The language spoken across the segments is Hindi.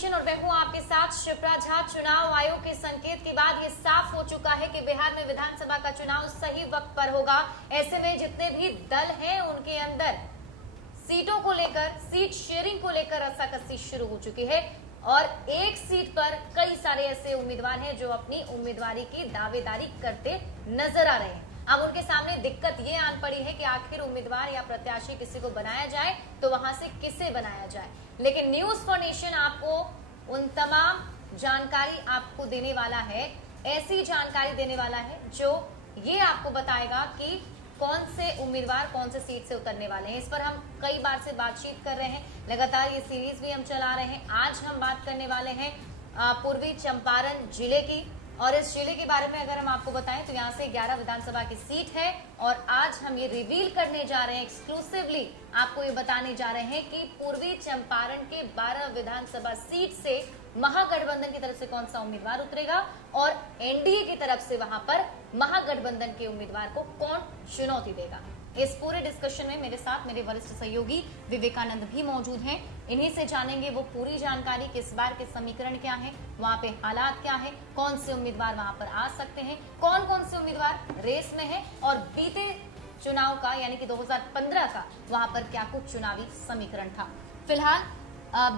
नेशन और मैं हूं आपके साथ शिप्रा झा। चुनाव आयोग के संकेत के बाद ये साफ हो चुका है कि बिहार में विधानसभा का चुनाव सही वक्त पर होगा। ऐसे में जितने भी दल हैं उनके अंदर सीटों को लेकर, सीट शेयरिंग को लेकर रस्साकसी शुरू हो चुकी है और एक सीट पर कई सारे ऐसे उम्मीदवार हैं जो अपनी उम्मीदवारी की दावेदारी करते नजर आ रहे हैं। अब उनके सामने दिक्कत ये आन पड़ी है कि आखिर उम्मीदवार या प्रत्याशी किसी को बनाया जाए तो वहां से किसे बनाया जाए। लेकिन न्यूज फॉर नेशन आपको उन तमाम जानकारी आपको देने वाला है, ऐसी जानकारी देने वाला है जो ये आपको बताएगा कि कौन से उम्मीदवार कौन से सीट से उतरने वाले हैं। इस पर हम कई बार से बातचीत कर रहे हैं, लगातार ये सीरीज भी हम चला रहे हैं। आज हम बात करने वाले हैं पूर्वी चंपारण जिले की, और इस जिले के बारे में अगर हम आपको बताएं तो यहाँ से 11 विधानसभा की सीट है और आज हम ये रिवील करने जा रहे हैं, एक्सक्लूसिवली आपको ये बताने जा रहे हैं कि पूर्वी चंपारण के 12 विधानसभा सीट से महागठबंधन की तरफ से कौन सा उम्मीदवार उतरेगा और एनडीए की तरफ से वहां पर महागठबंधन के उम्मीदवार को कौन चुनौती देगा। इस पूरे डिस्कशन में मेरे साथ मेरे वरिष्ठ सहयोगी विवेकानंद भी मौजूद हैं। इन्हीं से जानेंगे वो पूरी जानकारी कि इस बार के समीकरण क्या है, वहां पे हालात क्या है, कौन से उम्मीदवार वहां पर आ सकते हैं, कौन कौन से उम्मीदवार रेस में है और बीते चुनाव का यानी कि 2015 का वहां पर क्या कुछ चुनावी समीकरण था। फिलहाल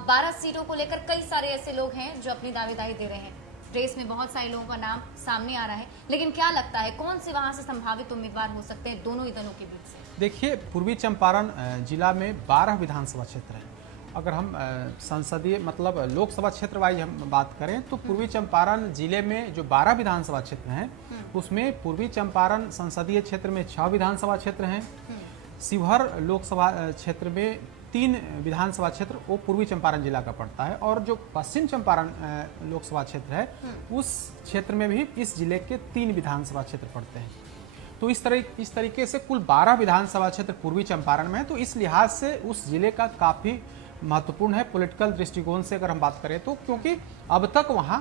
12 सीटों को लेकर कई सारे ऐसे लोग हैं जो अपनी दावेदारी दे रहे हैं। रेस में बहुत सारे लोगों का नाम सामने आ रहा है, लेकिन क्या लगता है कौन से वहां से संभावित उम्मीदवार हो सकते हैं दोनों ही दलों के बीच से? देखिए, पूर्वी चंपारण जिला में 12 विधानसभा क्षेत्र हैं। अगर हम संसदीय मतलब लोकसभा क्षेत्र वाइज हम बात करें तो पूर्वी चंपारण जिले में जो 12 विधानसभा क्षेत्र हैं उसमें पूर्वी चंपारण संसदीय क्षेत्र में 6 विधानसभा क्षेत्र हैं। शिवहर लोकसभा क्षेत्र में 3 विधानसभा क्षेत्र वो पूर्वी चंपारण जिला का पड़ता है, और जो पश्चिम चंपारण लोकसभा क्षेत्र है उस क्षेत्र में भी इस जिले के 3 विधानसभा क्षेत्र पड़ते हैं। तो इस तरीके से कुल 12 विधानसभा क्षेत्र पूर्वी चंपारण में है। तो इस लिहाज से उस जिले का काफ़ी महत्वपूर्ण है पॉलिटिकल दृष्टिकोण से अगर हम बात करें तो, क्योंकि अब तक वहाँ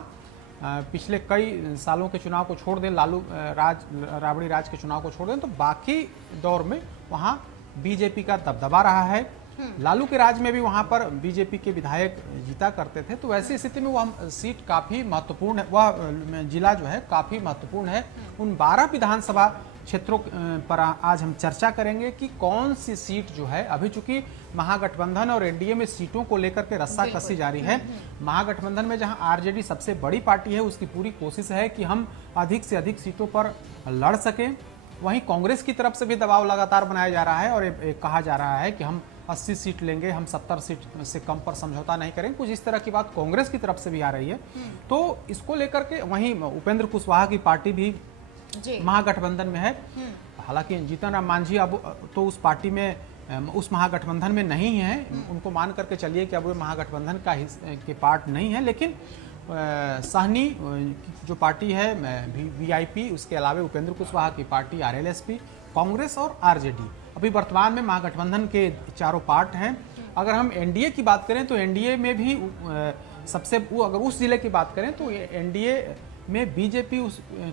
पिछले कई सालों के चुनाव को छोड़ दें, राबड़ी राज के चुनाव को छोड़ दें, तो बाकी दौर में वहाँ बीजेपी का दबदबा रहा है। लालू के राज में भी वहां पर बीजेपी के विधायक जीता करते थे। तो ऐसी स्थिति में वह सीट काफी महत्वपूर्ण है, वह जिला जो है काफी महत्वपूर्ण है। उन 12 विधानसभा क्षेत्रों पर आज हम चर्चा करेंगे कि कौन सी सीट जो है, अभी चूंकि महागठबंधन और एनडीए में सीटों को लेकर के रस्साकसी जारी है। महागठबंधन में जहां आरजेडी सबसे बड़ी पार्टी है, उसकी पूरी कोशिश है कि हम अधिक से अधिक सीटों पर लड़ सकें। वहीं कांग्रेस की तरफ से भी दबाव लगातार बनाया जा रहा है और कहा जा रहा है कि हम 80 सीट लेंगे, हम 70 सीट से कम पर समझौता नहीं करेंगे। कुछ इस तरह की बात कांग्रेस की तरफ से भी आ रही है। तो इसको लेकर के वहीं उपेंद्र कुशवाहा की पार्टी भी महागठबंधन में है। हालांकि जीतन राम मांझी अब तो उस पार्टी में, उस महागठबंधन में नहीं है। उनको मान करके चलिए कि अब वो महागठबंधन के पार्ट नहीं है। लेकिन सहनी जो पार्टी है वीआईपी, उसके अलावा उपेंद्र कुशवाहा की पार्टी आरएलएसपी, कांग्रेस और आरजेडी अभी वर्तमान में महागठबंधन के चारों पार्ट हैं। अगर हम एनडीए की बात करें तो एनडीए में भी अगर उस जिले की बात करें तो एनडीए में बीजेपी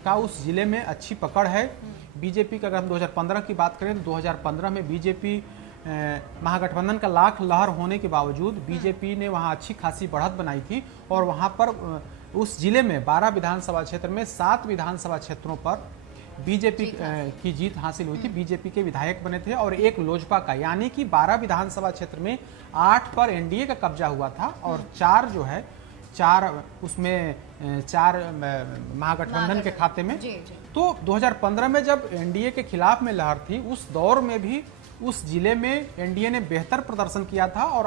का उस जिले में अच्छी पकड़ है। बीजेपी का अगर हम 2015 की बात करें तो 2015 में बीजेपी महागठबंधन का लाख लहर होने के बावजूद बीजेपी ने वहां अच्छी खासी बढ़त बनाई थी और वहां पर उस जिले में 12 विधानसभा क्षेत्र में 7 विधानसभा क्षेत्रों पर बीजेपी की जीत हासिल हुई थी। बीजेपी के विधायक बने थे और 1 लोजपा का, यानी कि 12 विधानसभा क्षेत्र में 8 पर एनडीए का कब्जा हुआ था और 4 जो है 4 उसमें 4 महागठबंधन के खाते में। तो 2015 में जब एनडीए के खिलाफ में लहर थी, उस दौर में भी उस जिले में एनडीए ने बेहतर प्रदर्शन किया था और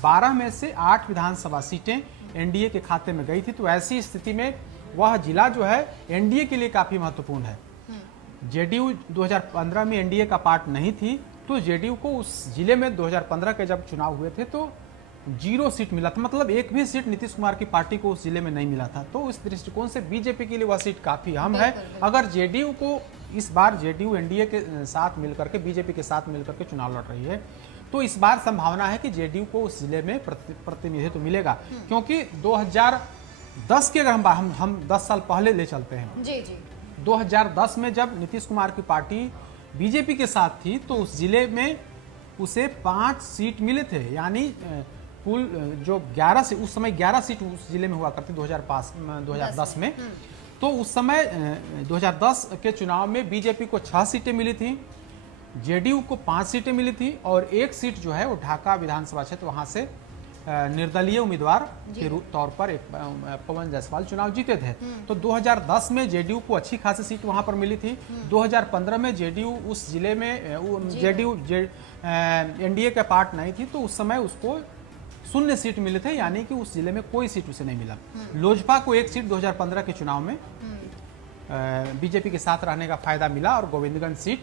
12 में से 8 विधानसभा सीटें एनडीए के खाते में गई थी। तो ऐसी स्थिति में वह जिला जो है एनडीए के लिए काफी महत्वपूर्ण है। जेडीयू 2015 में एनडीए का पार्ट नहीं थी, तो जेडीयू को उस जिले में 2015 के जब चुनाव हुए थे तो 0 सीट मिला था, मतलब एक भी सीट नीतीश कुमार की पार्टी को उस जिले में नहीं मिला था। तो इस दृष्टिकोण से बीजेपी के लिए वह सीट काफी अहम है। अगर जेडीयू को इस बार जेडीयू एनडीए के साथ मिलकर के, बीजेपी के साथ मिलकर के चुनाव लड़ रही है, तो इस बार संभावना है कि जेडीयू को उस जिले में प्रतिनिधित्व मिलेगा। क्योंकि 2010 के अगर हम 10 साल पहले ले चलते हैं, जी जी 2010 में जब नीतीश कुमार की पार्टी बीजेपी के साथ थी तो उस जिले में उसे 5 सीट मिले थे, यानी कुल जो 11 से उस समय 11 सीट उस जिले में हुआ करती 2010 में, तो उस समय 2010 के चुनाव में बीजेपी को 6 सीटें मिली थी, जेडीयू को 5 सीटें मिली थी और 1 सीट जो है वो ढाका विधानसभा क्षेत्र, वहां से निर्दलीय उम्मीदवार के तौर पर एक पवन जायसवाल चुनाव जीते थे। तो 2010 में जेडीयू को अच्छी खासी सीट वहां पर मिली थी। 2015 में जेडीयू उस जिले में जेडीयू एनडीए का पार्ट नहीं थी, तो उस समय उसको 0 सीट मिले थे, यानी कि उस जिले में कोई सीट उसे नहीं मिला। लोजपा को 1 सीट 2015 के चुनाव में बीजेपी के साथ रहने का फायदा मिला और गोविंदगंज सीट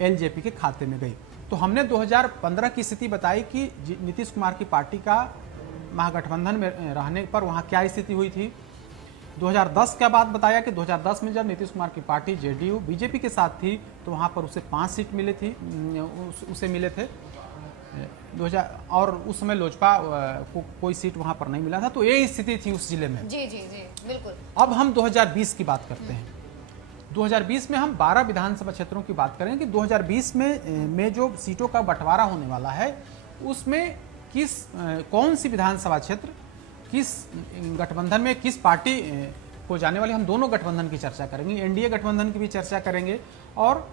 एलजेपी के खाते में गई। तो हमने 2015 की स्थिति बताई कि नीतीश कुमार की पार्टी का महागठबंधन में रहने पर वहां क्या स्थिति हुई थी। 2010 का बात बताया कि 2010 में जब नीतीश कुमार की पार्टी जेडीयू बीजेपी के साथ थी तो वहां पर उसे 5 सीट मिली थी, उसे मिले थे 2000, और उस समय लोजपा को कोई सीट वहां पर नहीं मिला था। तो ये स्थिति थी उस जिले में। जी जी जी बिल्कुल। अब हम 2020 की बात करते हैं। 2020 में हम 12 विधानसभा क्षेत्रों की बात करें कि 2020 में जो सीटों का बंटवारा होने वाला है उसमें कौन सी विधानसभा क्षेत्र किस गठबंधन में किस पार्टी को जाने वाली, हम दोनों गठबंधन की चर्चा करेंगे, एनडीए गठबंधन की भी चर्चा करेंगे और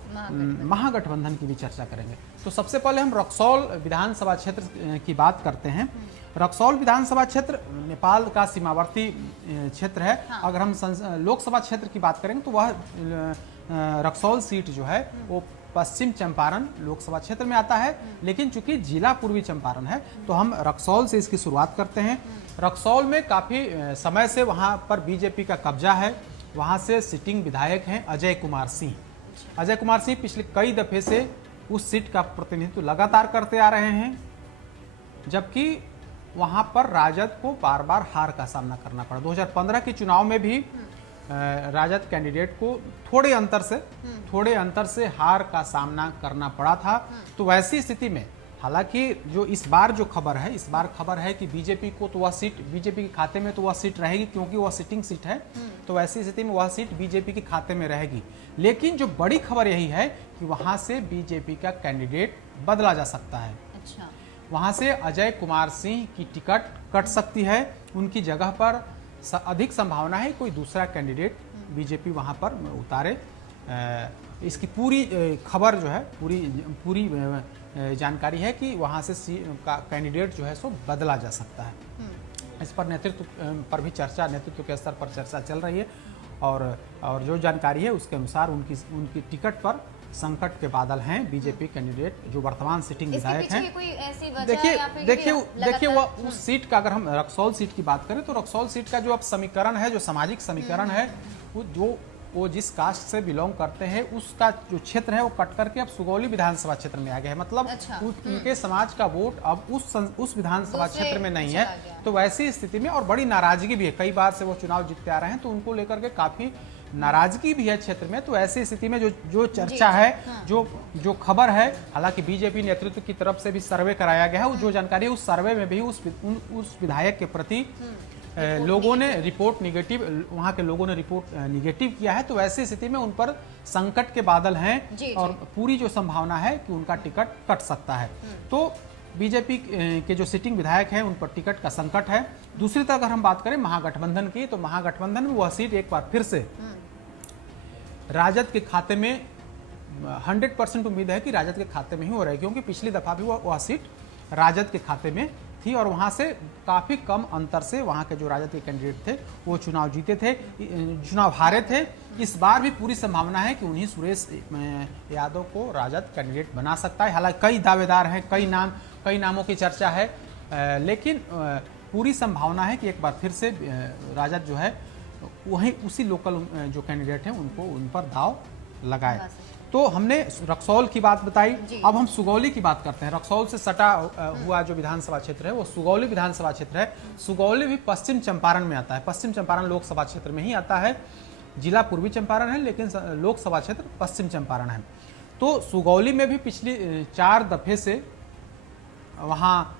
महागठबंधन की भी चर्चा करेंगे। तो सबसे पहले हम रक्सौल विधानसभा क्षेत्र की बात करते हैं। रक्सौल विधानसभा क्षेत्र नेपाल का सीमावर्ती क्षेत्र है। हाँ। अगर हम लोकसभा क्षेत्र की बात करेंगे तो वह रक्सौल सीट जो है वो पश्चिम चंपारण लोकसभा क्षेत्र में आता है, लेकिन चूंकि जिला पूर्वी चंपारण है तो हम रक्सौल से इसकी शुरुआत करते हैं। रक्सौल में काफी समय से वहां पर बीजेपी का कब्जा है। वहां से सिटिंग विधायक हैं अजय कुमार सिंह। अजय कुमार सिंह पिछले कई दफे से उस सीट का प्रतिनिधित्व लगातार करते आ रहे हैं, जबकि वहां पर राजद को बार बार हार का सामना करना पड़ा। 2015 के चुनाव में भी राजद कैंडिडेट को थोड़े अंतर से हार का सामना करना पड़ा था। तो वैसी स्थिति में हालांकि जो इस बार खबर है कि बीजेपी को तो वह सीट बीजेपी के खाते में तो वह सीट रहेगी, क्योंकि वह सिटिंग सीट है। तो वैसी स्थिति में वह सीट बीजेपी के खाते में रहेगी। लेकिन जो बड़ी खबर यही है कि वहां से बीजेपी का कैंडिडेट बदला जा सकता है। अच्छा। वहां से अजय कुमार सिंह की टिकट कट सकती है, उनकी जगह पर अधिक संभावना है कोई दूसरा कैंडिडेट बीजेपी वहां पर उतारे। इसकी पूरी खबर जो है पूरी जानकारी है कि वहां से कैंडिडेट जो है सो बदला जा सकता है। इस पर नेतृत्व पर भी नेतृत्व के स्तर पर चर्चा चल रही है और जो जानकारी है उसके अनुसार उनकी टिकट पर संकट के बादल हैं बीजेपी कैंडिडेट जो वर्तमान सिटिंग विधायक हैं। देखिए वो उस सीट का, अगर हम रक्सौल सीट की बात करें तो रक्सौल सीट का जो अब समीकरण है, जो सामाजिक समीकरण है, वो जिस कास्ट से बिलोंग करते हैं उसका जो क्षेत्र है वो कट करके अब सुगौली विधानसभा क्षेत्र में आ गया है। मतलब उनके समाज का वोट अब उस विधानसभा क्षेत्र में नहीं है। तो वैसी स्थिति में और बड़ी नाराजगी भी है, कई बार से वो चुनाव जीतते आ रहे हैं तो उनको लेकर के काफी नाराजगी भी है क्षेत्र में। तो ऐसी स्थिति में जो चर्चा है, जो खबर है, हालांकि बीजेपी नेतृत्व की तरफ से भी सर्वे कराया गया है, जो जानकारी है उस सर्वे में भी उस विधायक के प्रति लोगों ने रिपोर्ट निगेटिव किया है। तो ऐसी स्थिति में उन पर संकट के बादल हैं और पूरी जो संभावना है कि उनका टिकट कट सकता है। तो बीजेपी के जो सिटिंग विधायक हैं उन पर टिकट का संकट है। दूसरी तरफ अगर हम बात करें महागठबंधन की, तो महागठबंधन में वह सीट एक बार फिर से राजद के खाते में 100% उम्मीद है कि राजद के खाते में ही हो रहा है, क्योंकि पिछली दफा भी वह सीट राजद के खाते में थी और वहां से काफी कम अंतर से वहां के जो राजद के कैंडिडेट थे वो चुनाव हारे थे। इस बार भी पूरी संभावना है कि उन्हीं सुरेश यादव को राजद कैंडिडेट बना सकता है। हालांकि कई दावेदार हैं, कई नामों की चर्चा है, लेकिन पूरी संभावना है कि एक बार फिर से राजद जो है वहीं उसी लोकल जो कैंडिडेट हैं उन पर दाव लगाए। तो हमने रक्सौल की बात बताई, अब हम सुगौली की बात करते हैं। रक्सौल से सटा हुआ जो विधानसभा क्षेत्र है वो सुगौली विधानसभा क्षेत्र है। सुगौली भी पश्चिम चंपारण में आता है, पश्चिम चंपारण लोकसभा क्षेत्र में ही आता है। जिला पूर्वी चंपारण है लेकिन लोकसभा क्षेत्र पश्चिम चंपारण है। तो सुगौली में भी पिछली 4 दफे से वहाँ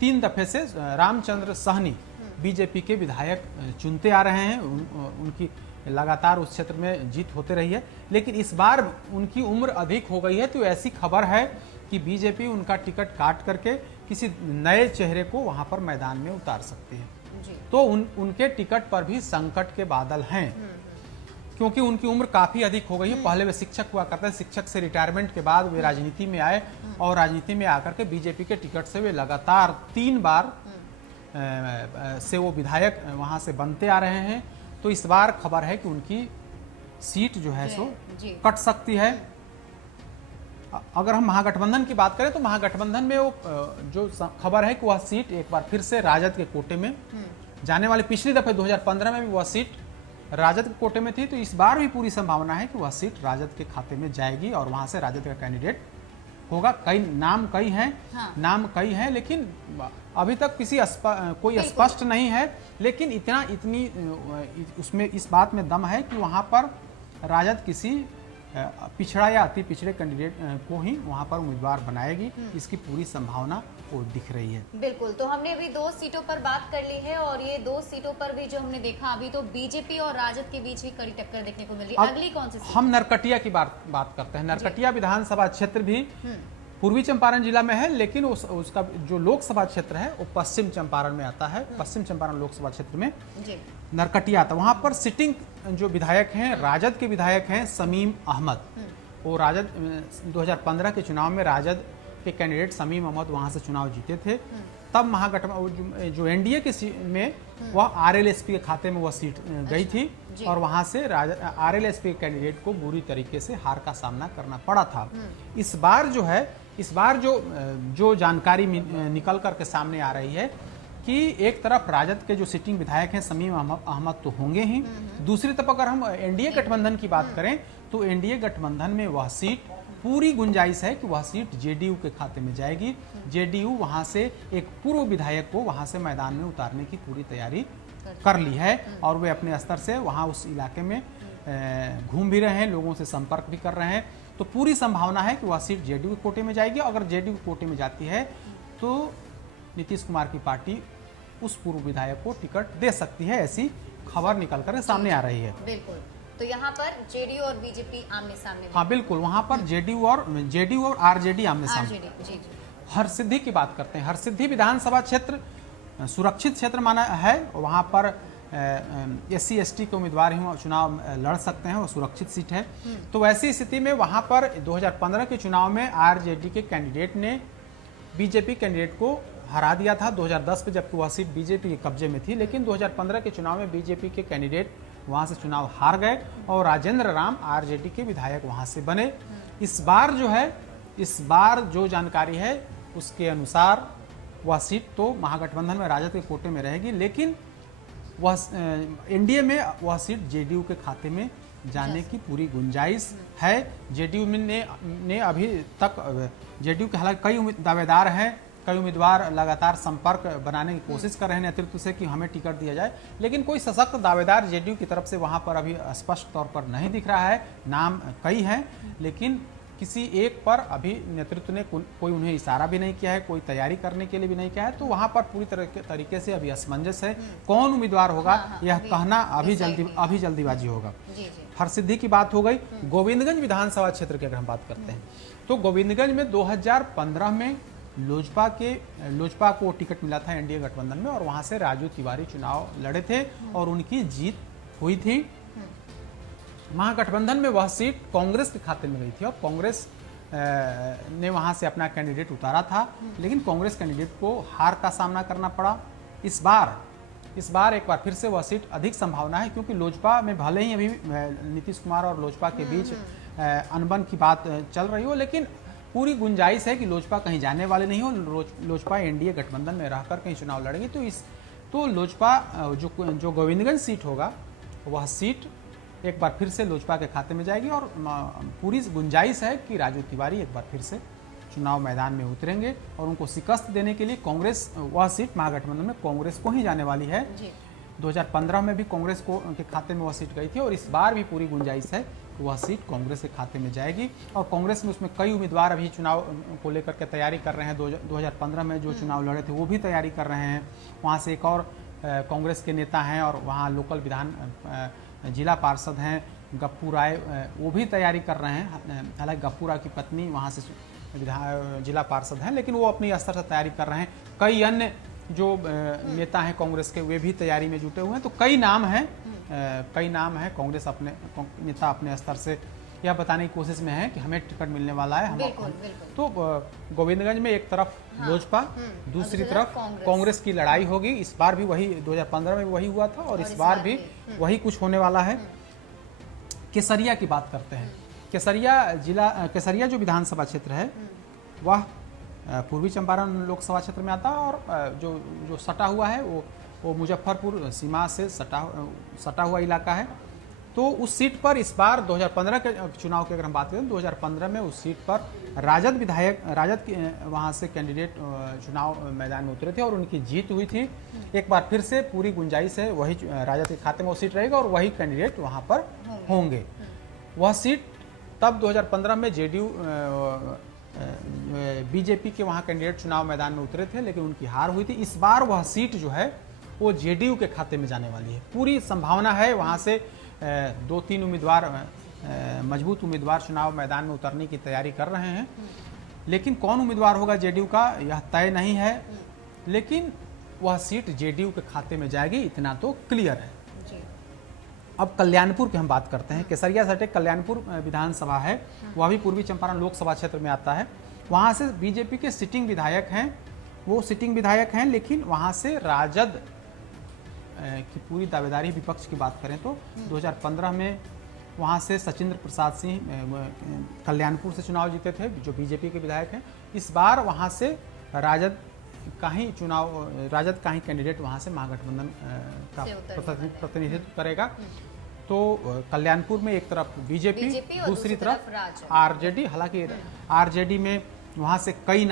3 दफे से रामचंद्र सहनी बीजेपी के विधायक चुनते आ रहे हैं। उनकी लगातार उस क्षेत्र में जीत होते रही है, लेकिन इस बार उनकी उम्र अधिक हो गई है। तो ऐसी खबर है कि बीजेपी उनका टिकट काट करके किसी नए चेहरे को वहां पर मैदान में उतार सकती है। जी। तो उनके टिकट पर भी संकट के बादल हैं, क्योंकि उनकी उम्र काफी अधिक हो गई है। पहले वे शिक्षक हुआ करते थे, शिक्षक से रिटायरमेंट के बाद वे राजनीति में आए और राजनीति में आकर के बीजेपी के टिकट से वे लगातार 3 बार से वो विधायक वहां से बनते आ रहे हैं। तो इस बार खबर है कि उनकी सीट जो है सो कट सकती है। अगर हम महागठबंधन की बात करें तो महागठबंधन में वो जो खबर है कि वह सीट एक बार फिर से राजद के कोटे में जाने वाली, पिछली दफे 2015 में भी वह सीट राजद के कोटे में थी। तो इस बार भी पूरी संभावना है कि वह सीट राजद के खाते में जाएगी और वहां से राजद का कैंडिडेट होगा। नाम कई हैं, लेकिन अभी तक कोई स्पष्ट नहीं है। लेकिन इतनी उसमें इस बात में दम है कि वहां पर राजद किसी पिछड़ा या अति पिछड़े कैंडिडेट को ही वहां पर उम्मीदवार बनाएगी। इसकी पूरी संभावना वो दिख रही है। बिल्कुल। तो हमने अभी 2 सीटों पर बात कर ली है और ये 2 सीटों पर भी जो हमने देखा अभी तो बीजेपी और राजद के बीच ही कड़ी टक्कर देखने को मिल रही है। अगली कौन सी सीट? हम नरकटिया की बात करते हैं। नरकटिया विधानसभा क्षेत्र भी पूर्वी चंपारण जिला में है, लेकिन उसका जो लोकसभा क्षेत्र है वो पश्चिम चंपारण में आता है। पश्चिम चंपारण लोकसभा क्षेत्र में नरकटिया आता है। वहां पर सिटिंग जो विधायक हैं, राजद के विधायक हैं शमीम अहमद। वो राजद 2015 के चुनाव में राजद के कैंडिडेट शमीम अहमद वहां से चुनाव जीते थे। तब महागठबंधन जो एनडीए के में वह आरएलएसपी के खाते में वह सीट गई थी और वहां से आरएलएसपी के कैंडिडेट को बुरी तरीके से हार का सामना करना पड़ा था। इस बार जो जानकारी निकल करके सामने आ रही है कि एक तरफ राजद के जो सिटिंग विधायक हैं शमीम अहमद तो होंगे ही, दूसरी तरफ अगर हम एनडीए गठबंधन की बात करें तो एनडीए गठबंधन में वह सीट पूरी गुंजाइश है कि वह सीट जेडीयू के खाते में जाएगी। जेडीयू वहां से एक पूर्व विधायक को वहां से मैदान में उतारने की पूरी तैयारी कर ली है और वे अपने स्तर से वहां उस इलाके में घूम भी रहे हैं, लोगों से संपर्क भी कर रहे हैं। तो पूरी संभावना है कि वह सीट जेडीयू के कोटे में जाएगी। अगर जेडीयू के कोटे में जाती है तो नीतीश कुमार की पार्टी उस पूर्व विधायक को टिकट दे सकती है, ऐसी खबर निकल कर सामने आ रही है। बिल्कुल। तो यहाँ पर जेडीयू और बीजेपी आमने सामने। हाँ बिल्कुल, वहां पर जेडीयू और आरजेडी आमने सामने। हरसिद्धि की बात करते हैं। हरसिद्धि विधानसभा क्षेत्र सुरक्षित क्षेत्र माना है। वहां पर SC ST के उम्मीदवार ही चुनाव लड़ सकते हैं, वो सुरक्षित सीट है। तो वैसी स्थिति में वहां पर 2015 के चुनाव में आरजेडी के कैंडिडेट ने बीजेपी कैंडिडेट को हरा दिया था 2010 में, जबकि वह सीट बीजेपी के कब्जे में थी। लेकिन 2015 के चुनाव में बीजेपी के कैंडिडेट वहां से चुनाव हार गए और राजेंद्र राम आरजेडी के विधायक वहां से बने। इस बार जो जानकारी है उसके अनुसार वह सीट तो महागठबंधन में राजद के कोटे में रहेगी, लेकिन वह एनडीए में वह सीट जेडीयू के खाते में जाने की पूरी गुंजाइश है। जेडीयू ने अभी तक जेडीयू के हालांकि कई दावेदार हैं, कई उम्मीदवार लगातार संपर्क बनाने की कोशिश कर रहे हैं नेतृत्व से कि हमें टिकट दिया जाए, लेकिन कोई सशक्त दावेदार जेडीयू की तरफ से वहां पर अभी स्पष्ट तौर पर नहीं दिख रहा है। नाम कई हैं, लेकिन किसी एक पर अभी नेतृत्व ने कोई उन्हें इशारा भी नहीं किया है, कोई तैयारी करने के लिए भी नहीं किया है। तो वहां पर पूरी तरीके से अभी असमंजस है, कौन उम्मीदवार होगा यह कहना अभी जल्दीबाजी होगा। हरसिद्धि की बात हो गई। गोविंदगंज विधानसभा क्षेत्र की अगर हम बात करते हैं तो गोविंदगंज में 2015 में लोजपा को टिकट मिला था एनडीए गठबंधन में और वहां से राजू तिवारी चुनाव लड़े थे और उनकी जीत हुई थी। महागठबंधन में वह सीट कांग्रेस के खाते में गई थी और कांग्रेस ने वहां से अपना कैंडिडेट उतारा था, लेकिन कांग्रेस कैंडिडेट को हार का सामना करना पड़ा। इस बार एक बार फिर से वह सीट अधिक संभावना है, क्योंकि लोजपा में भले ही अभी नीतीश कुमार और लोजपा के बीच अनबन की बात चल रही हो, लेकिन पूरी गुंजाइश है कि लोजपा कहीं जाने वाले नहीं हो। लोजपा एनडीए गठबंधन में रहकर कहीं चुनाव लड़ेंगे। तो लोजपा जो गोविंदगंज सीट होगा वह सीट एक बार फिर से लोजपा के खाते में जाएगी और पूरी गुंजाइश है कि राजू तिवारी एक बार फिर से चुनाव मैदान में उतरेंगे और उनको शिकस्त देने के लिए कांग्रेस वह सीट महागठबंधन में कांग्रेस को ही जाने वाली है। 2015 में भी कांग्रेस के खाते में वह सीट गई थी और इस बार भी पूरी गुंजाइश है कि वह सीट कांग्रेस के खाते में जाएगी। और कांग्रेस में उसमें कई उम्मीदवार अभी चुनाव को लेकर के तैयारी कर रहे हैं। 2015 में जो चुनाव लड़े थे वो भी तैयारी कर रहे हैं। वहाँ से एक और कांग्रेस के नेता हैं और वहाँ लोकल जिला पार्षद हैं गप्पू राय, वो भी तैयारी कर रहे हैं। हालांकि गप्पू राय की पत्नी वहाँ से जिला पार्षद हैं, लेकिन वो अपनी स्तर से तैयारी कर रहे हैं। कई अन्य जो नेता हैं कांग्रेस के, वे भी तैयारी में जुटे हुए हैं। तो कई नाम हैं कांग्रेस अपने नेता अपने स्तर से यह बताने की कोशिश में है कि हमें टिकट मिलने वाला है। बिल्कुल। तो गोविंदगंज में एक तरफ लोजपा, दूसरी तरफ कांग्रेस की लड़ाई होगी। इस बार भी वही 2015 में वही हुआ था और इस बार भी वही कुछ होने वाला है। केसरिया की बात करते हैं। केसरिया जो विधानसभा क्षेत्र है वह पूर्वी चंपारण लोकसभा क्षेत्र में आता है और जो सटा हुआ है वो मुजफ्फरपुर सीमा से सटा हुआ इलाका है। तो उस सीट पर इस बार 2015 के चुनाव की अगर हम बात करें, 2015 में उस सीट पर राजद वहां से कैंडिडेट चुनाव मैदान में उतरे थे और उनकी जीत हुई थी। एक बार फिर से पूरी गुंजाइश है, वही राजद के खाते में वो सीट रहेगा और वही कैंडिडेट वहां पर होंगे। वह सीट तब 2015 में जेडीयू बीजेपी के वहां कैंडिडेट चुनाव मैदान में उतरे थे, लेकिन उनकी हार हुई थी। इस बार वह सीट जो है वो जेडीयू के खाते में जाने वाली है। पूरी संभावना है वहां से 2-3 उम्मीदवार, मजबूत उम्मीदवार चुनाव मैदान में उतरने की तैयारी कर रहे हैं। लेकिन कौन उम्मीदवार होगा जेडीयू का यह तय नहीं है, लेकिन वह सीट जेडीयू के खाते में जाएगी, इतना तो क्लियर है। अब कल्याणपुर की हम बात करते हैं। केसरिया सटे कल्याणपुर विधानसभा है, वह भी पूर्वी चंपारण लोकसभा क्षेत्र में आता है। वहां से बीजेपी के सिटिंग विधायक हैं, लेकिन वहां से राजद की पूरी दावेदारी विपक्ष की बात करें तो 2015 में वहां से सचिंद्र प्रसाद सिंह कल्याणपुर से चुनाव जीते थे, जो बीजेपी के विधायक हैं। इस बार वहां से राजद का ही कैंडिडेट वहां से महागठबंधन का प्रतिनिधित्व करेगा। तो कल्याणपुर में एक तरफ बीजेपी दूसरी तरफ आरजेडी। हालांकि आरजेडी में वहां से कई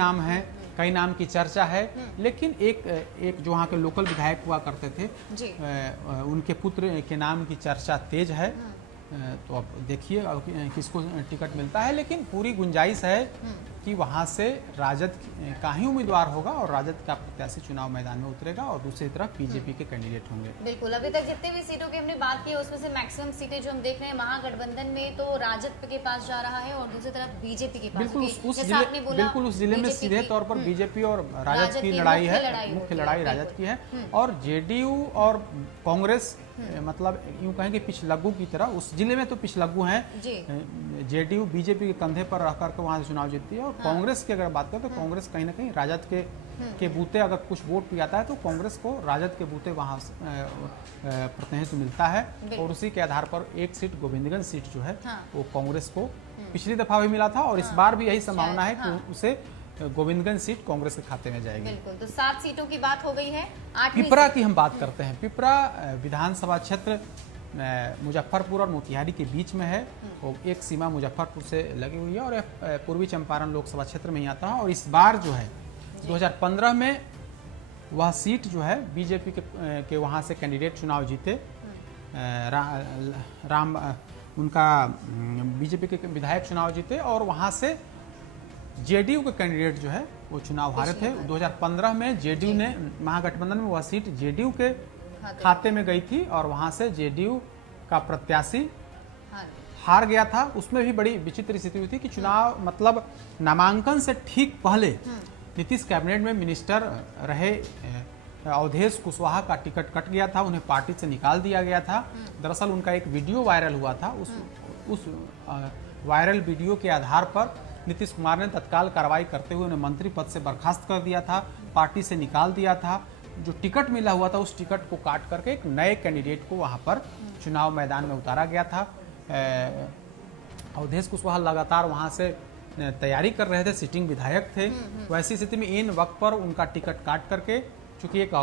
नाम की चर्चा है, लेकिन एक जो वहाँ के लोकल विधायक हुआ करते थे उनके पुत्र के नाम की चर्चा तेज है। तो अब देखिए किसको टिकट मिलता है, लेकिन पूरी गुंजाइश है कि वहां से राजद का ही उम्मीदवार होगा और राजद का प्रत्याशी चुनाव मैदान में उतरेगा और दूसरी तरफ बीजेपी के कैंडिडेट होंगे। बिल्कुल, अभी तक जितने भी सीटों की हमने बात की है उसमें से मैक्सिमम सीटें जो हम देख रहे हैं महागठबंधन में तो राजद के पास जा रहा है और दूसरी तरफ बीजेपी के पास। बिल्कुल उस जिले में सीधे तौर पर बीजेपी और राजद की लड़ाई है, मुख्य लड़ाई राजद की है। और जेडीयू और कांग्रेस मतलब यूं कहें कि पिछलग्गू की तरह उस जिले में तो पिछलग्गू हैं। जेडीयू बीजेपी के कंधे पर रह करके वहां से चुनाव जीतती है और कांग्रेस की अगर बात करें तो कांग्रेस कहीं ना कहीं राजद के बूते अगर कुछ वोट भी आता है तो कांग्रेस को राजद के बूते वहां प्रतिनिधित्व मिलता है और उसी के आधार पर एक सीट गोविंदगंज सीट जो है वो कांग्रेस को पिछली दफा भी मिला था और इस बार भी यही संभावना है कि उसे गोविंदगंज सीट कांग्रेस के खाते में जाएगी। बिल्कुल, तो 7 सीटों की बात हो गई है। पिपरा की हम बात करते हैं। पिपरा विधानसभा क्षेत्र मुजफ्फरपुर और मोतिहारी के बीच में है और एक सीमा मुजफ्फरपुर से लगी हुई है और पूर्वी चंपारण लोकसभा क्षेत्र में ही आता है। और इस बार जो है 2015 में वह सीट जो है बीजेपी के वहाँ से कैंडिडेट चुनाव जीते, उनका बीजेपी के विधायक चुनाव जीते और वहाँ से जेडीयू के कैंडिडेट जो है वो चुनाव हारे थे। 2015 में जेडीयू ने महागठबंधन में वह सीट जेडीयू के खाते में गई थी और वहां से जेडीयू का प्रत्याशी हार गया था। उसमें भी बड़ी विचित्र स्थिति हुई थी कि चुनाव मतलब नामांकन से ठीक पहले नीतीश कैबिनेट में मिनिस्टर रहे अवधेश कुशवाहा का टिकट कट गया था, उन्हें पार्टी से निकाल दिया गया था। दरअसल उनका एक वीडियो वायरल हुआ था, उस वायरल वीडियो के आधार पर नीतीश कुमार ने तत्काल कार्रवाई करते हुए उन्हें मंत्री पद से बर्खास्त कर दिया था, पार्टी से निकाल दिया था। जो टिकट मिला हुआ था उस टिकट को काट करके एक नए कैंडिडेट को वहां पर चुनाव मैदान में उतारा गया था। अवधेश कुशवाहा लगातार वहां से तैयारी कर रहे थे, सिटिंग विधायक थे। वैसी स्थिति में इन वक्त पर उनका टिकट काट करके, चूंकि एक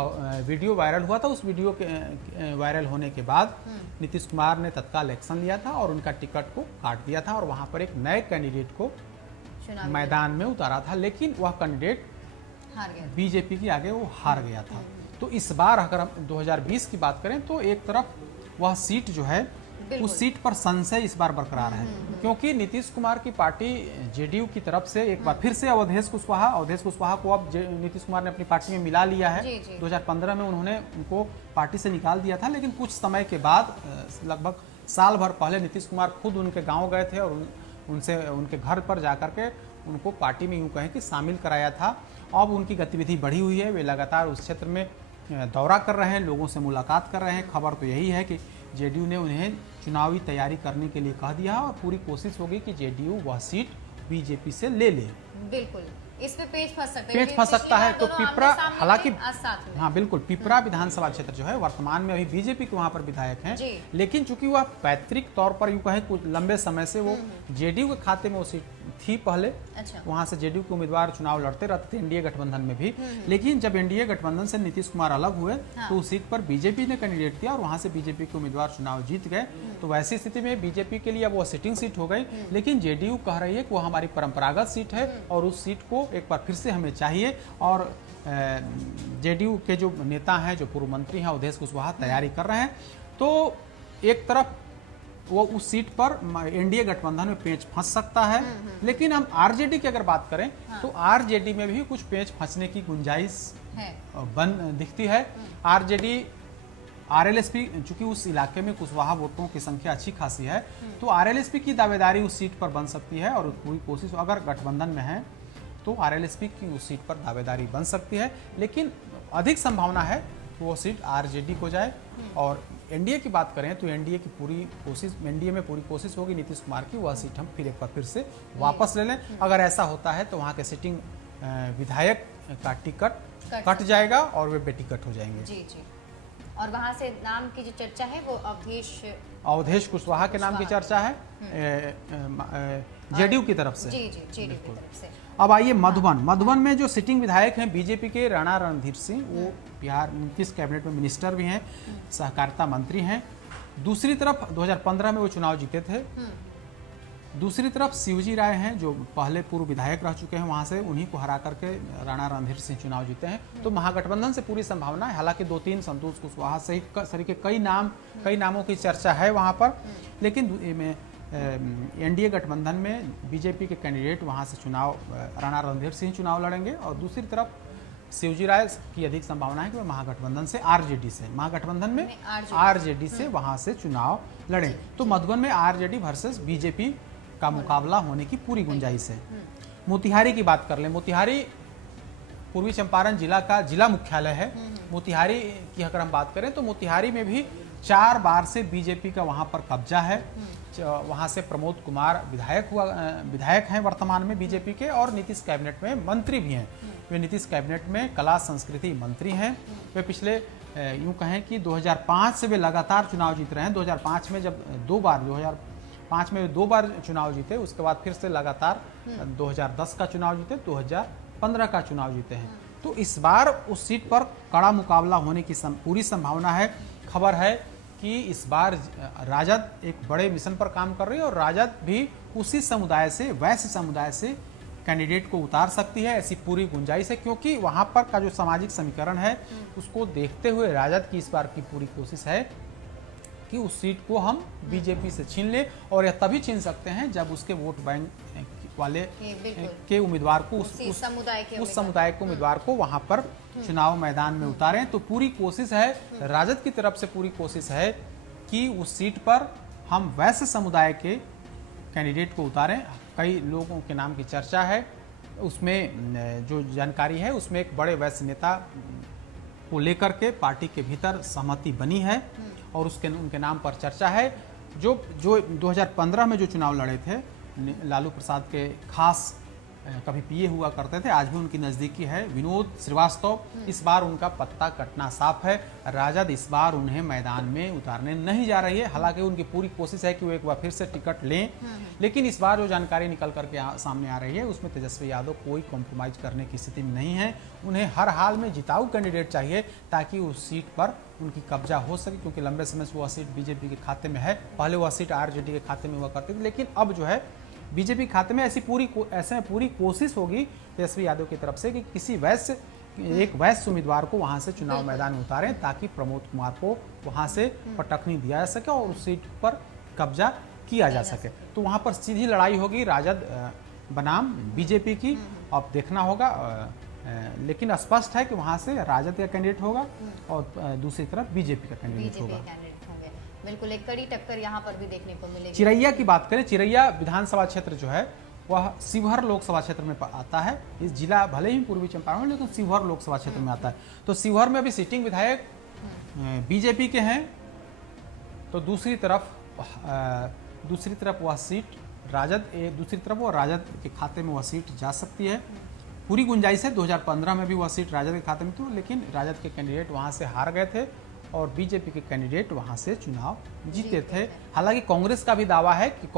वीडियो वायरल हुआ था, उस वीडियो के वायरल होने के बाद नीतीश कुमार ने तत्काल एक्शन लिया था और उनका टिकट को काट दिया था और वहां पर एक नए कैंडिडेट को मैदान में उतारा था। लेकिन वह कैंडिडेट बीजेपी के आगे वो हार गया था। तो इस बार अगर हम 2020 की बात करें तो एक तरफ वह सीट जो है उस सीट पर संशय इस बार बरकरार है, क्योंकि नीतीश कुमार की पार्टी जेडीयू की तरफ से एक बार फिर से अवधेश कुशवाहा को अब नीतीश कुमार ने अपनी पार्टी में मिला लिया है। 2015 में उन्होंने उनको पार्टी से निकाल दिया था, लेकिन कुछ समय के बाद लगभग साल भर पहले नीतीश कुमार खुद उनके गाँव गए थे और उनसे उनके घर पर जाकर के उनको पार्टी में यूं कहें कि शामिल कराया था। अब उनकी गतिविधि बढ़ी हुई है, वे लगातार उस क्षेत्र में दौरा कर रहे हैं, लोगों से मुलाकात कर रहे हैं। खबर तो यही है कि जेडीयू ने उन्हें चुनावी तैयारी करने के लिए कह दिया और पूरी कोशिश होगी कि जेडीयू वह सीट बीजेपी से ले ले। बिल्कुल, इसमें पेच फंस सकते हैं, पेच फंस सकता है। तो पिपरा, हालांकि साथ में। हाँ बिल्कुल, पिपरा विधानसभा क्षेत्र जो है वर्तमान में अभी बीजेपी के वहां पर विधायक हैं, लेकिन चूंकि वह पैतृक तौर पर यूं कहें कुछ लंबे समय से वो जेडीयू के खाते में वो सीट थी पहले। अच्छा। वहां से जेडीयू के उम्मीदवार चुनाव लड़ते रहते थे एनडीए गठबंधन में भी, लेकिन जब एनडीए गठबंधन से नीतीश कुमार अलग हुए तो उस सीट पर बीजेपी ने कैंडिडेट दिया और वहां से बीजेपी के उम्मीदवार चुनाव जीत गए। तो वैसी स्थिति में बीजेपी के लिए अब वो सिटिंग सीट हो गई, लेकिन जेडीयू कह रही है कि वो हमारी परंपरागत सीट है और उस सीट को एक बार फिर से हमें चाहिए। और जेडीयू के जो नेता हैं, जो पूर्व मंत्री हैं अवधेश कुशवाहा, तैयारी कर रहे हैं। तो एक तरफ वो उस सीट पर एनडीए गठबंधन में पेच फंस सकता है, लेकिन हम आरजेडी की अगर बात करें तो आरजेडी में भी कुछ पेच फंसने की गुंजाइश दिखती है। आरजेडी आरएलएसपी, चूंकि उस इलाके में कुशवाहा वोटों की संख्या अच्छी खासी है, तो आरएलएसपी की दावेदारी उस सीट पर बन सकती है और पूरी कोशिश अगर गठबंधन में है तो आरएलएसपी की उस सीट पर दावेदारी बन सकती है, लेकिन अधिक संभावना है कि वो सीट आरजेडी को जाए। और एनडीए की बात करें तो एनडीए की पूरी कोशिश, एनडीए में पूरी कोशिश होगी नीतीश कुमार की वह सीट हम फिर एक बार फिर से वापस ले लें। अगर ऐसा होता है तो वहाँ के सिटिंग विधायक का टिकट कट जाएगा और वे बेटिकट हो जाएंगे। जी जी। और वहाँ से नाम की जो चर्चा है वो अवधेश कुशवाहा के नाम की चर्चा है जेडीयू की तरफ से। जी जी, जेडीयू की तरफ से। अब आइए मधुबन में जो सिटिंग विधायक हैं बीजेपी के राणा रणधीर सिंह, वो बिहार 29 कैबिनेट में मिनिस्टर भी हैं, सहकारिता मंत्री हैं। दूसरी तरफ 2015 में वो चुनाव जीते थे। दूसरी तरफ शिवजी राय हैं जो पहले पूर्व विधायक रह चुके हैं, वहां से उन्हीं को हरा करके राणा रणधीर सिंह चुनाव जीते हैं। तो महागठबंधन से पूरी संभावना है, हालांकि 2-3 संतोष कुशवाहा सहित के कई नामों की चर्चा है वहां पर, लेकिन एनडीए गठबंधन में बीजेपी के कैंडिडेट वहां से चुनाव राणा रणधीर सिंह चुनाव लड़ेंगे और दूसरी तरफ शिवजी राय की अधिक संभावना है कि वह महागठबंधन से महागठबंधन में आरजेडी से वहां से चुनाव लड़े। तो मधुबन में आरजेडी वर्सेस बीजेपी का मुकाबला होने की पूरी गुंजाइश है। मोतिहारी की बात कर लें, मोतिहारी पूर्वी चंपारण जिला का जिला मुख्यालय है। मोतिहारी की अगर हम बात करें तो मोतिहारी में भी 4 बार से बीजेपी का वहां पर कब्जा है। वहां से प्रमोद कुमार विधायक हैं वर्तमान में बीजेपी के और नीतीश कैबिनेट में मंत्री भी हैं। वे नीतीश कैबिनेट में कला संस्कृति मंत्री हैं। वे पिछले यूं कहें कि 2005 से वे लगातार चुनाव जीत रहे हैं। 2005 में जब 2005 में 2 बार चुनाव जीते, उसके बाद फिर से लगातार 2010 का चुनाव जीते, 2015 का चुनाव जीते हैं। तो इस बार उस सीट पर कड़ा मुकाबला होने की पूरी संभावना है। खबर है कि इस बार राजद एक बड़े मिशन पर काम कर रही है और राजद भी उसी समुदाय से, वैश्य समुदाय से कैंडिडेट को उतार सकती है, ऐसी पूरी गुंजाइश है, क्योंकि वहां पर का जो सामाजिक समीकरण है उसको देखते हुए राजद की इस बार की पूरी कोशिश है कि उस सीट को हम बीजेपी से छीन ले। और यह तभी छीन सकते हैं जब उसके वोट बैंक वाले के उम्मीदवार को उस समुदाय के उम्मीदवार को वहां पर चुनाव मैदान में उतारें। तो पूरी कोशिश है, राजद की तरफ से पूरी कोशिश है कि उस सीट पर हम वैश्य समुदाय के कैंडिडेट को उतारें। कई लोगों के नाम की चर्चा है, उसमें जो जानकारी है उसमें एक बड़े वैश्य नेता को लेकर के पार्टी के भीतर सहमति बनी है और उनके नाम पर चर्चा है। जो 2015 में जो चुनाव लड़े थे, लालू प्रसाद के खास कभी पीए हुआ करते थे, आज भी उनकी नज़दीकी है, विनोद श्रीवास्तव। इस बार उनका पत्ता कटना साफ है। राजद इस बार उन्हें मैदान में उतारने नहीं जा रही है, हालांकि उनकी पूरी कोशिश है कि वो एक बार फिर से टिकट लें, लेकिन इस बार जो जानकारी निकल करके सामने आ रही है उसमें तेजस्वी यादव कोई कॉम्प्रोमाइज करने की स्थिति में नहीं है। उन्हें हर हाल में जिताऊ कैंडिडेट चाहिए ताकि उस सीट पर उनकी कब्जा हो सके, क्योंकि लंबे समय से वह सीट बीजेपी के खाते में है। पहले वह सीट आरजेडी के खाते में हुआ करती थी, लेकिन अब जो है बीजेपी खाते में ऐसे में पूरी कोशिश होगी तेजस्वी यादव की तरफ से कि किसी एक वैश्य उम्मीदवार को वहां से चुनाव मैदान में उतारें ताकि प्रमोद कुमार को वहां से पटकनी दिया जा सके और उस सीट पर कब्जा किया जा सके। तो वहां पर सीधी लड़ाई होगी राजद बनाम बीजेपी की। अब देखना होगा, लेकिन स्पष्ट है कि वहां से राजद का कैंडिडेट होगा और दूसरी तरफ बीजेपी का कैंडिडेट होगा। बिल्कुल एक कड़ी टक्कर यहाँ पर भी देखने को मिलेगी। चिरैया की बात करें, चिरैया विधानसभा क्षेत्र जो है वह शिवहर लोकसभा क्षेत्र में आता है। इस जिला भले ही पूर्वी चंपारण में, लेकिन शिवहर लोकसभा क्षेत्र में आता है। तो शिवहर में अभी सिटिंग विधायक बीजेपी के हैं, तो दूसरी तरफ वह सीट राजद, दूसरी तरफ वह राजद के खाते में वह सीट जा सकती है। पूरी गुंजाइश है। 2015 में भी वह सीट राजद के खाते में थी, लेकिन राजद के कैंडिडेट वहां से हार गए थे और बीजेपी के कैंडिडेट वहां से चुनाव जीते थे। हालांकि कांग्रेस का भी दावा है कि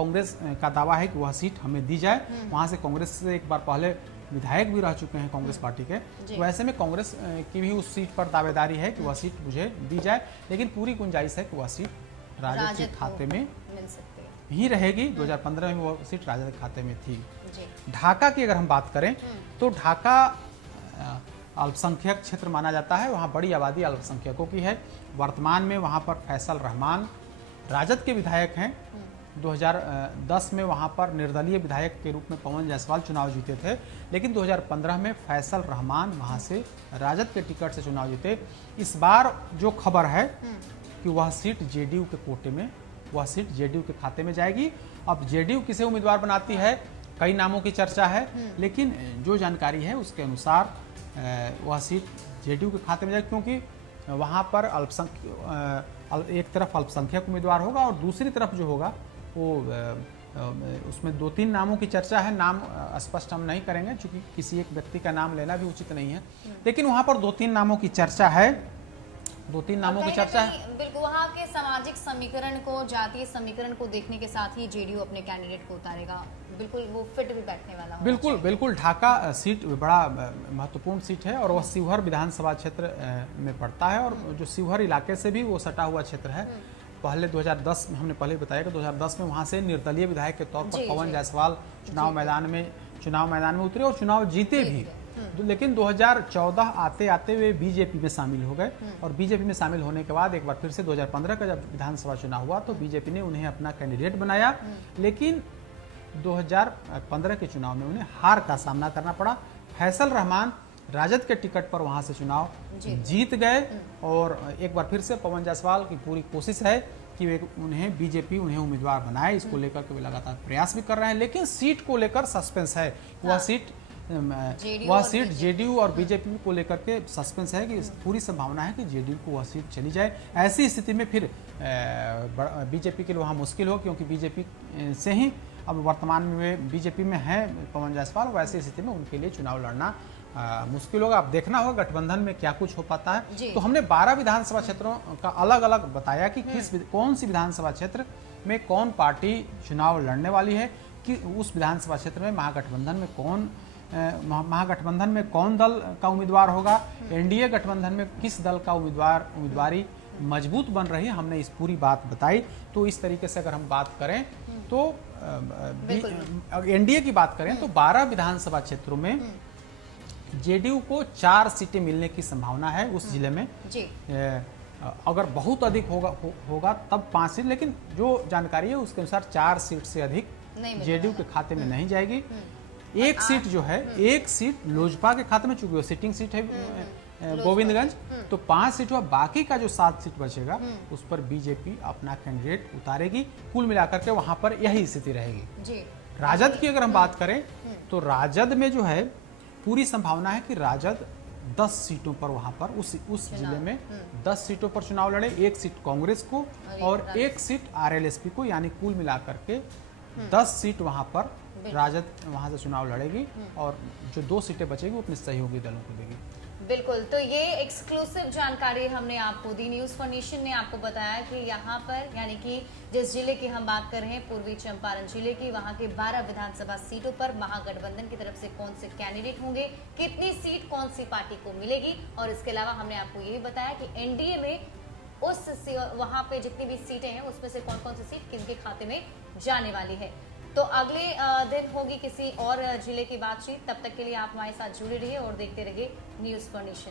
वह सीट हमें दी जाए। वहां से कांग्रेस से एक बार पहले विधायक भी रह चुके हैं कांग्रेस पार्टी के। तो ऐसे में कांग्रेस की भी उस सीट पर दावेदारी है कि वह सीट मुझे दी जाए, लेकिन पूरी गुंजाइश है कि वह सीट राजद के खाते में मिल सकती है ही रहेगी। 2015 में वो सीट राजद के खाते में थी। ढाका की अगर हम बात करें तो ढाका अल्पसंख्यक क्षेत्र माना जाता है। वहाँ बड़ी आबादी अल्पसंख्यकों की है। वर्तमान में वहाँ पर फैसल रहमान राजद के विधायक हैं। 2010 में वहाँ पर निर्दलीय विधायक के रूप में पवन जायसवाल चुनाव जीते थे, लेकिन 2015 में फैसल रहमान वहाँ से राजद के टिकट से चुनाव जीते। इस बार जो खबर है कि वह सीट जेडीयू के कोटे में, वह सीट जेडीयू के खाते में जाएगी। अब जेडीयू किसे उम्मीदवार बनाती है, कई नामों की चर्चा है, लेकिन जो जानकारी है उसके अनुसार वह सीट जेडीयू के खाते में जाएगी, क्योंकि वहाँ पर एक तरफ अल्पसंख्यक उम्मीदवार होगा और दूसरी तरफ जो होगा वो उसमें 2-3 नामों की चर्चा है। नाम स्पष्ट हम नहीं करेंगे क्योंकि किसी एक व्यक्ति का नाम लेना भी उचित नहीं है, लेकिन वहाँ पर 2-3 नामों की चर्चा है। 2-3 नामों की चर्चा है। बिल्कुल, वहाँ के सामाजिक समीकरण को, जातीय समीकरण को देखने के साथ ही जेडीयू अपने कैंडिडेट को उतारेगा। बिल्कुल वो फिट भी बैठने वाला होगा। बिल्कुल ढाका सीट बड़ा महत्वपूर्ण सीट है और वह शिवहर विधानसभा क्षेत्र में पड़ता है, और जो शिवहर इलाके से भी वो सटा हुआ क्षेत्र है। पहले 2010 में हमने पहले बताया कि 2010 में वहाँ से निर्दलीय विधायक के तौर पर पवन जायसवाल चुनाव मैदान में उतरे और चुनाव जीते भी। लेकिन 2014 आते आते वे बीजेपी में शामिल हो गए, और बीजेपी में शामिल होने के बाद एक बार फिर से 2015 का जब विधानसभा चुनाव हुआ तो बीजेपी ने उन्हें अपना कैंडिडेट बनाया, लेकिन 2015 के चुनाव में उन्हें हार का सामना करना पड़ा। फैसल रहमान राजद के टिकट पर वहां से चुनाव जीत गए, और एक बार फिर से पवन जायसवाल की पूरी कोशिश है कि वे बीजेपी उन्हें उम्मीदवार बनाए। इसको लेकर के वे लगातार प्रयास भी कर रहे हैं, लेकिन सीट को लेकर सस्पेंस है। वह सीट जेडीयू और बीजेपी को लेकर के सस्पेंस है कि पूरी संभावना है कि जेडीयू को वह सीट चली जाए। ऐसी स्थिति में फिर बीजेपी के लिए वहाँ मुश्किल हो, क्योंकि बीजेपी से ही अब वर्तमान में वे बीजेपी में हैं पवन जायसवाल। वैसी स्थिति में उनके लिए चुनाव लड़ना मुश्किल होगा। अब देखना होगा गठबंधन में क्या कुछ हो पाता है। तो हमने 12 विधानसभा क्षेत्रों का अलग अलग बताया कि कौन सी विधानसभा क्षेत्र में कौन पार्टी चुनाव लड़ने वाली है, कि उस विधानसभा क्षेत्र में महागठबंधन में कौन दल का उम्मीदवार होगा, एनडीए गठबंधन में किस दल का उम्मीदवारी मजबूत बन रही है। हमने इस पूरी बात बताई। तो इस तरीके से अगर हम बात करें तो एनडीए की बात करें तो 12 विधानसभा क्षेत्रों में जेडीयू को 4 सीटें मिलने की संभावना है उस जिले में। अगर बहुत अधिक होगा तब 5 सीट, लेकिन जो जानकारी है उसके अनुसार 4 सीट से अधिक जेडीयू के खाते में नहीं जाएगी। एक सीट जो है, एक सीट लोजपा के खाते में, चूंकि वो सिटिंग सीट है गोविंदगंज, तो 5 सीट हुआ। बाकी का जो 7 सीट बचेगा उस पर बीजेपी अपना कैंडिडेट उतारेगी। कुल मिलाकर के वहां पर यही स्थिति रहेगी। राजद की अगर हम बात करें तो राजद में जो है पूरी संभावना है कि राजद 10 सीटों पर वहां पर उस जिले में 10 सीटों पर चुनाव लड़े। एक सीट कांग्रेस को और एक सीट आरएलएसपी को, यानी कुल मिलाकर के 10 सीट वहां पर राजद वहां से चुनाव लड़ेगी, और जो 2 सीटें बचेगी वो अपने सहयोगी दलों को देगी। बिल्कुल, तो ये एक्सक्लूसिव जानकारी हमने आपको दी। न्यूज फॉर नेशन ने आपको बताया कि यहाँ पर, यानी कि जिस जिले की हम बात कर रहे हैं पूर्वी चंपारण जिले की, वहाँ के 12 विधानसभा सीटों पर महागठबंधन की तरफ से कौन से कैंडिडेट होंगे, कितनी सीट कौन सी पार्टी को मिलेगी, और इसके अलावा हमने आपको ये भी बताया कि एनडीए में वहाँ पे जितनी भी सीटें हैं उसमें से कौन कौन सी सीट किनके खाते में जाने वाली है। तो अगले दिन होगी किसी और जिले की बातचीत। तब तक के लिए आप हमारे साथ जुड़े रहिए और देखते रहिए न्यूज फॉर नेशन।